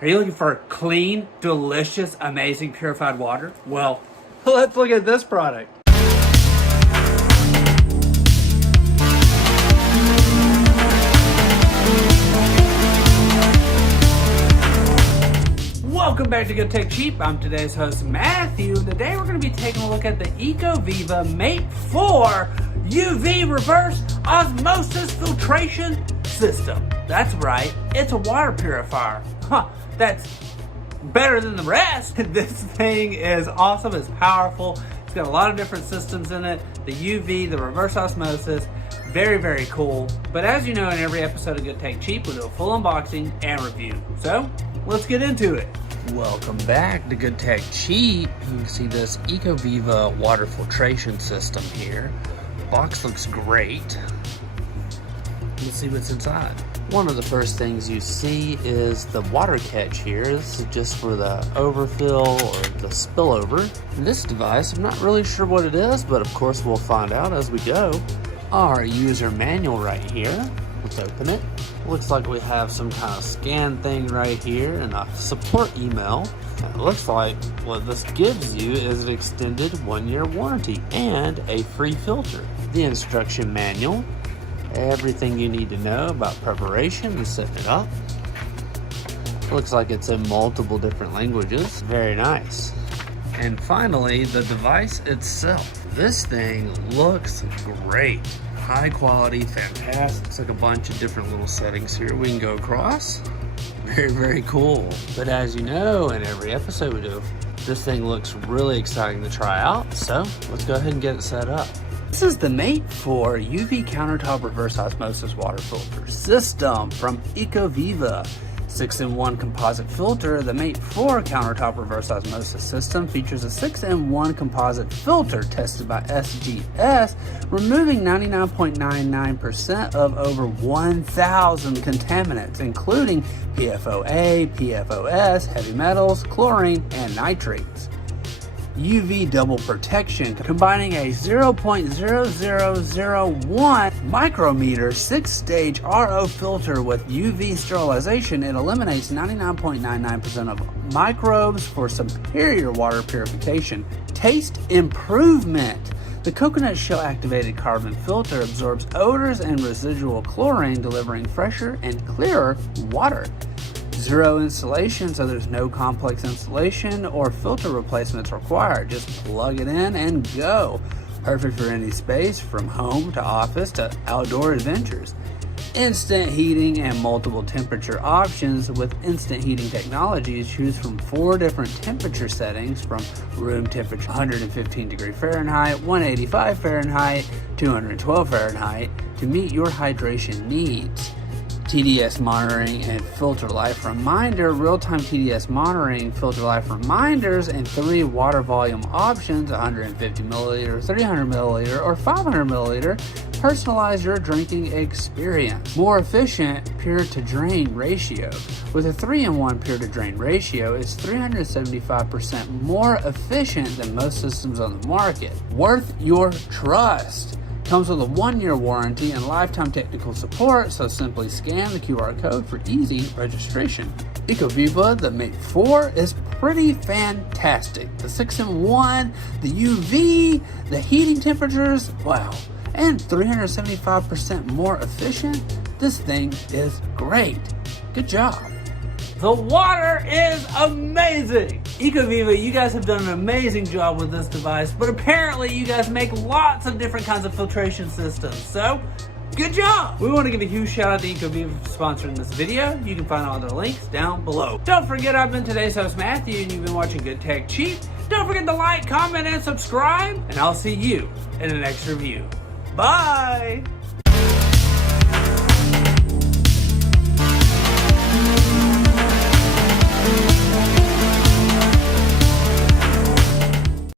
Are you looking for clean, delicious, amazing purified water? Well, let's look at this product. Welcome back to Good Tech Cheap. I'm today's host, Matthew. Today we're going to be taking a look at the EcoViva MATE4 UV reverse osmosis filtration system. That's right, it's a water purifier. That's better than the rest. This thing is awesome, it's powerful. It's got a lot of different systems in it. The UV, the reverse osmosis, very, very cool. But as you know, in every episode of Good Tech Cheap, we do a full unboxing and review. So let's get into it. Welcome back to Good Tech Cheap. You can see this EcoViva water filtration system here. Box looks great. Let's see what's inside. One of the first things you see is the water catch here. This is just for the overfill or the spillover. And this device, I'm not really sure what it is, but of course we'll find out as we go. Our user manual right here. Let's open it. Looks like we have some kind of scan thing right here and a support email. And it looks like what this gives you is an extended 1-year warranty and a free filter. The instruction manual. Everything you need to know about preparation and setting it up. Looks like it's in multiple different languages. Very nice. And finally, the device itself. This thing looks great. High quality, fantastic. It's like a bunch of different little settings here we can go across. Very, very cool. But as you know, in every episode we do, this thing looks really exciting to try out. So let's go ahead and get it set up. This is the MATE4 UV Countertop Reverse Osmosis Water Filter System from EcoViva. 6-in-1 composite filter. The MATE4 Countertop Reverse Osmosis System features a 6-in-1 composite filter tested by SGS, removing 99.99% of over 1,000 contaminants, including PFOA, PFOS, heavy metals, chlorine, and nitrates. UV double protection, combining a 0.0001 micrometer 6-stage RO filter with UV sterilization. It eliminates 99.99% of microbes for superior water purification. Taste improvement. The coconut shell activated carbon filter absorbs odors and residual chlorine, delivering fresher and clearer water. Zero installation, so there's no complex installation or filter replacements required. Just plug it in and go. Perfect for any space, from home to office to outdoor adventures. Instant heating and multiple temperature options. With instant heating technologies, choose from 4 different temperature settings, from room temperature 115 degree Fahrenheit, 185 Fahrenheit, 212 Fahrenheit, to meet your hydration needs. TDS monitoring and filter life reminder, real-time TDS monitoring, filter life reminders, and 3 water volume options, 150 milliliter, 300 milliliter, or 500 milliliter. Personalize your drinking experience. More efficient pure-to-drain ratio. With a 3-in-1 pure-to-drain ratio, it's 375% more efficient than most systems on the market. Worth your trust. Comes with a 1-year warranty and lifetime technical support, so simply scan the QR code for easy registration. EcoViva, the MATE4, is pretty fantastic. The 6-in-1, the UV, the heating temperatures, wow, and 375% more efficient. This thing is great. Good job. The water is amazing! EcoViva, you guys have done an amazing job with this device, but apparently you guys make lots of different kinds of filtration systems, so good job! We want to give a huge shout out to EcoViva for sponsoring this video. You can find all their links down below. Don't forget, I've been today's host, Matthew, and you've been watching Good Tech Cheap. Don't forget to like, comment, and subscribe, and I'll see you in the next review. Bye!